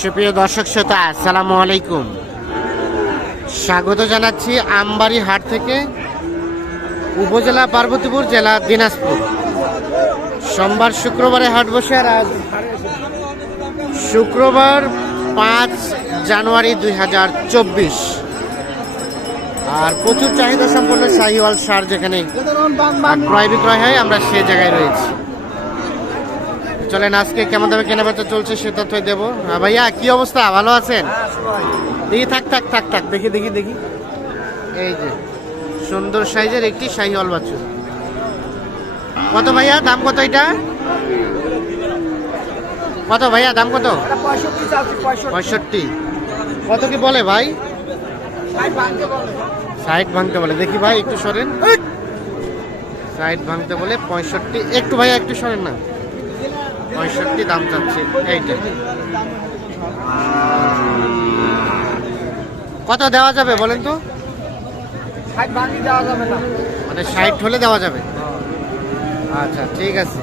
সুপ্রিয় দর্শক শ্রোতা, আসসালামু আলাইকুম। স্বাগত জানাচ্ছি আমবাড়ি হাট থেকে উপজেলা পার্বতীপুর জেলা দিনাজপুর। সোমবার শুক্রবারে হাট বসে আর আজ শুক্রবার পাঁচ জানুয়ারি দুই হাজার চব্বিশ। আর প্রচুর চাহিদা সম্পন্ন শাহিওয়াল সার যেখানে ক্রয় বিক্রয় হয়, আমরা সে জায়গায় রয়েছি। চলেন আজকে কেমন দামে কেনাবেচা চলছে সে তথ্য দেবো। ভাইয়া কি অবস্থা? ভালো আছেন? দেখি থাক থাক থাক থাক দেখি দেখি দেখি। এই যে সুন্দর সাইজের একটি শাহিওয়াল বাছুর। কত ভাইয়া? দাম কত এটা? কত ভাইয়া? দাম কত? পঁয়ষট্টি কত কি বলে ভাই? ষাট ভাঙতে বলে। সাইড ভাঙতে বলে। দেখি ভাই একটু সরেন। সাইড ভাঙতে বলে পঁয়ষট্টি। একটু ভাইয়া একটু সরেন না। পঁয়ষট্টি দাম চাচ্ছে এইটা। কত দেওয়া যাবে বলেন তো? মানে ষাট হলে দেওয়া যাবে? আচ্ছা ঠিক আছে।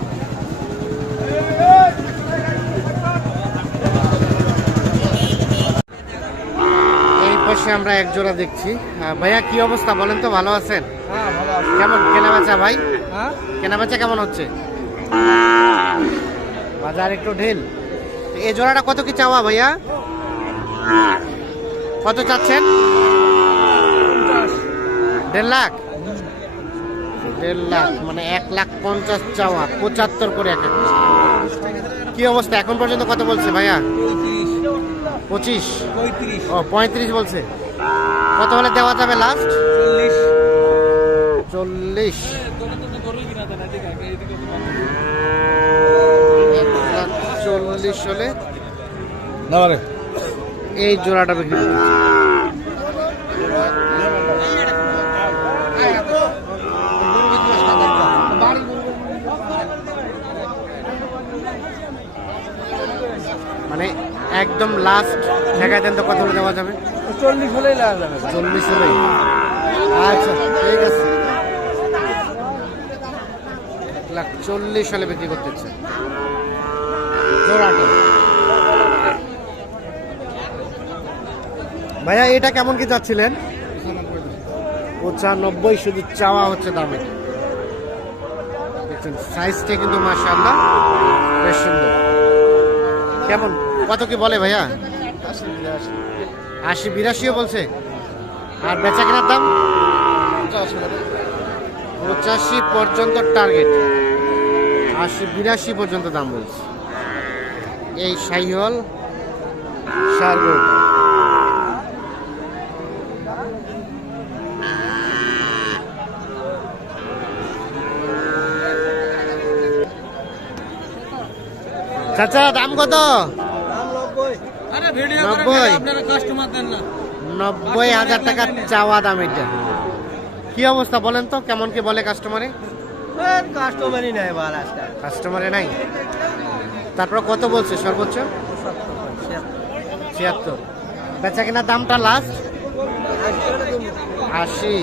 এই পাশে আমরা এক জোড়া দেখছি। ভাইয়া কি অবস্থা বলেন তো ভালো আছেন? হ্যাঁ কেমন কেনা বেচা ভাই? হ্যাঁ? কেনা বেচা কেমন হচ্ছে? বাজার একটু ঢিল। এই জোড়াটা কত কি চাওয়া ভাইয়া? কত চাচ্ছেন? দেড় লাখ? দেড় লাখ মানে এক লাখ পঞ্চাশ চাওয়া পঁচাত্তর করে এক। কি অবস্থা? এখন পর্যন্ত কত বলছে ভাইয়া? পঁচিশ। ও পঁয়ত্রিশ বলছে। কত হলে দেওয়া যাবে লাস্ট চল্লিশ চল্লিশ এক লাখ হলে এই জোড়াটা বিক্রি মানে একদম লাস্ট ঠেকায় দেন তো কত হলে দেওয়া যাবে? চল্লিশ হলেই লাগা যাবে চল্লিশ হলেই? আচ্ছা ঠিক আছে। এক লাখ চল্লিশ হলে বিক্রি করতেছে ভাইয়া, এটা কেমন কি যাচ্ছিলেন? পঁচানব্বই, শুধু চাওয়া হচ্ছে দামে। দেখছেন সাইজটা কিন্তু মাশাআল্লাহ বেশ সুন্দর। কেমন? কত কি বলে ভাইয়া? আশি বিরাশিও বলছে। আর বেচা কেনার দাম? পঁচাশি পর্যন্ত টার্গেট আশি বিরাশি পর্যন্ত দাম বলছে। এই সাইহল চাচা দাম কত? নব্বই। নব্বই হাজার টাকা চাওয়া দাম এটা। কি অবস্থা বলেন তো কেমন কি বলে কাস্টমারে কাস্টমারই নাই কাস্টমারে নাই? তারপর কত বলছে সর্বোচ্চ? ছিয়াত্তর। বেচা কেনার দামটা লাস্ট আশি।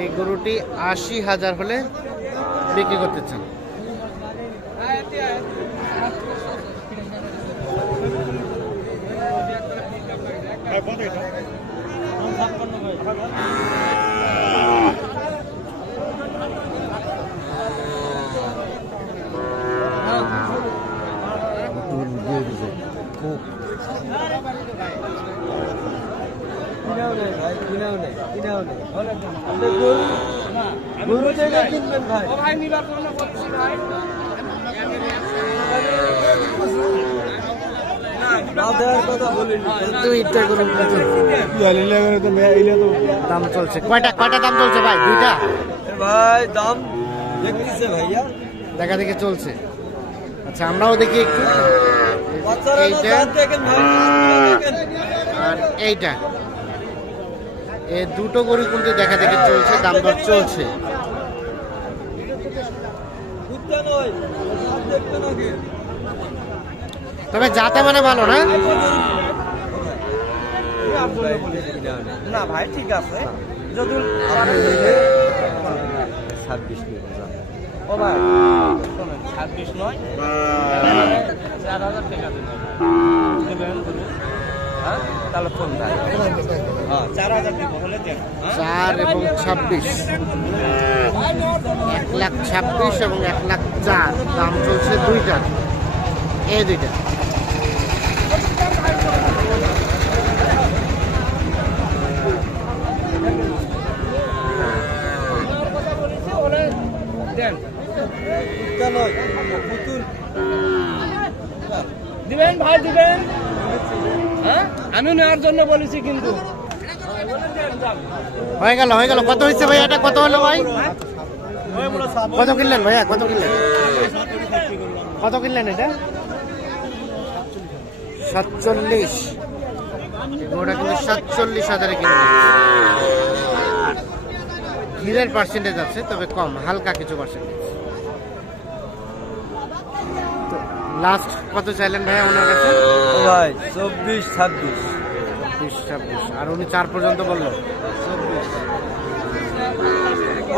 এই গরুটি আশি হাজার হলে বিক্রি করতে চান নেই ভাই কিনাও নেই কিনাও নেই গরু গরু থেকে কিনবেন ভাই ভাই নিবার কোনো করছি ভাই দুইটা গরু দাম চলছে। কয়টা কয়টা দাম চলছে ভাই? দুইটা? ভাই দাম দেখতেছে ভাইয়া দেখা দেখে চলছে। আচ্ছা আমরাও দেখি একটু। আর এইটা। এই দুটো গরু কিন্তু দেখা দেখে চলছে, দাম দর চলছে। তবে যাতে মানে ভালো না? না ভাই ঠিক আছে। যদি ছাব্বিশ ও ভাই ছাব্বিশ নয়। চার হাজার টাকা দেবেন। তাহলে ফোন দেয় চার এবং ছাব্বিশ। এক লাখ ছাব্বিশ এবং এক লাখ চার। দাম চলছে দুইটা। এই দুইটা। দিবেন, ভাই, দিবেন। আমি নেওয়ার জন্য বলেছি কিন্তু। হয়ে গেল হয়ে গেল। কত হয়েছে ভাই এটা? কত হলো ভাই? কত কিনলেন ভাইয়া? কত কিনলেন? কত কিনলেন এটা? সাতচল্লিশ। সাতচল্লিশ হাজারে কিনলেন। পার্সেন্টেজ আছে, তবে কম, হালকা কিছু পার্সেন্টেজ লাস্ট কত চাইলেন ভাইয়া ওনার কাছে? ভাই চব্বিশ ছাব্বিশ। বিশ ছাব্বিশ। আর উনি চার পর্যন্ত বলল?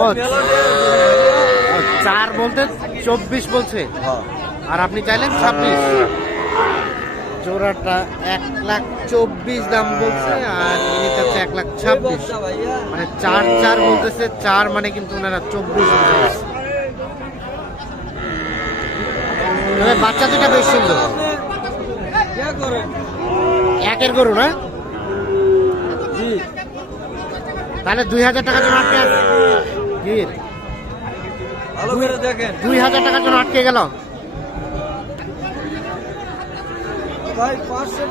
ও ও, চার বলতে চব্বিশ বলছে? আর আপনি চাইলেন ছাব্বিশ। জোড়াটা এক লাখ চব্বিশ দাম বলছে আর ইনি চাচ্ছে এক লাখ ছাব্বিশ। মানে চার চার বলতেছে চার মানে কিন্তু ওনারা চব্বিশ বলছে তবে বাচ্চা দুটা বেশ সুন্দর। একের গরু না? তাহলে দুই হাজার টাকার জন্য আটকে দুই হাজার টাকার জন্য আটকে গেল। ভাই পাঁচশো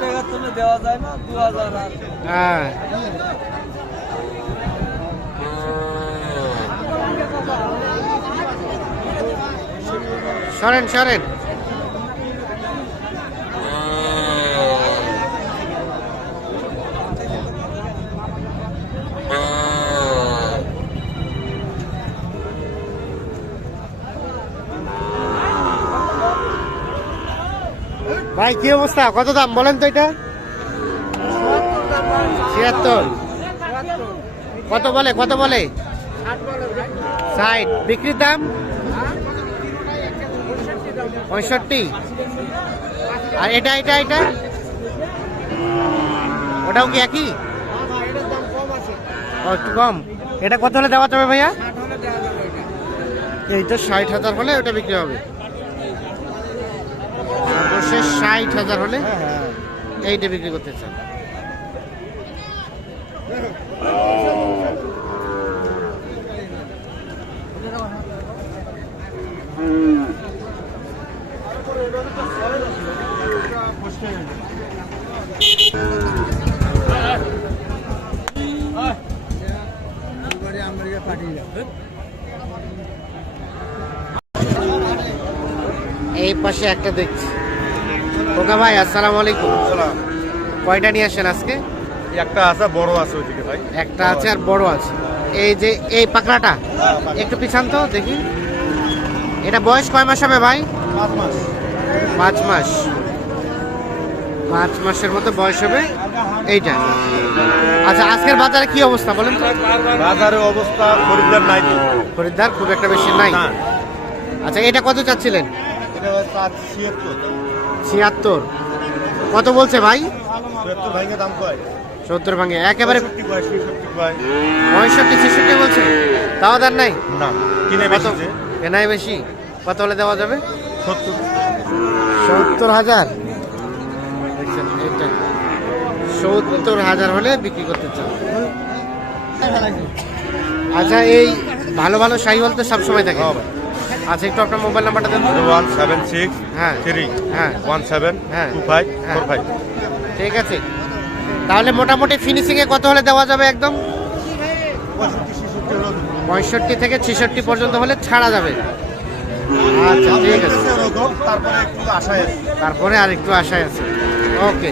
দেওয়া যায় না দু হাজার হ্যাঁ। সরেন সরেন। ভাই কি অবস্থা? কত দাম বলেন তো এটা? ছিয়াত্তর। কত বলে কত বলে? ষাট। বিক্রির দাম? পঁয়ষট্টি। আর এটা এটা এটা? ওটাও কি একই? একটু কম। এটা কত হলে দেওয়া যাবে ভাইয়া? এইটা ষাট হাজার হলে ওটা বিক্রি হবে। ষাট হাজার হলে এইটা বিক্রি করতে চান। এই পাশে একটা দেখছি। ওকা ভাই আসসালামু আলাইকুম। কয়টা নিয়ে আসেন আজকে? একটা আছে বড় আছে ওইদিকে ভাই। একটা আছে আর বড় আছে। এই যে এই পাকড়াটা একটু পিছান তো দেখি। এটা বয়স কয় মাস হবে ভাই? পাঁচ মাস। পাঁচ মাস। পাঁচ মাসের মতো বয়স হবে এইটা। আচ্ছা আজকের বাজারে কি অবস্থা বলেন তো? বাজারের অবস্থা খরিদ্দার নাই খরিদ্দার খুব একটা বেশি নাই। আচ্ছা এটা কত চাচ্ছিলেন? এটা ছিয়াত্তর। কত বলছে ভাই? সত্তর ভাঙে একেবারে পঁয়ষট্টি ছেষট্টি বলছে? তাও দার নাই? না কেনাই বেশি? কত হলে দেওয়া যাবে? সত্তর। সত্তর হাজার। দেখছেন সত্তর হাজার হলে বিক্রি করতে চান। আচ্ছা এই ভালো ভালো শাহিওয়াল তো সবসময় থাকে। আচ্ছা একটু আপনার মোবাইল নাম্বারটা দেন। ওয়ান সেভেন সিক্স হ্যাঁ থ্রি হ্যাঁ। ওয়ান সেভেন হ্যাঁ। টু ফাইভ হ্যাঁ। Four five. ঠিক আছে। তাহলে মোটামুটি ফিনিশিংয়ে কত হলে দেওয়া যাবে একদম? পঁয়ষট্টি থেকে ছেষট্টি পর্যন্ত হলে ছাড়া যাবে। আচ্ছা ঠিক আছে। তারপরে একটু আশায় আছে তারপরে আর একটু আশায় আছে। ওকে।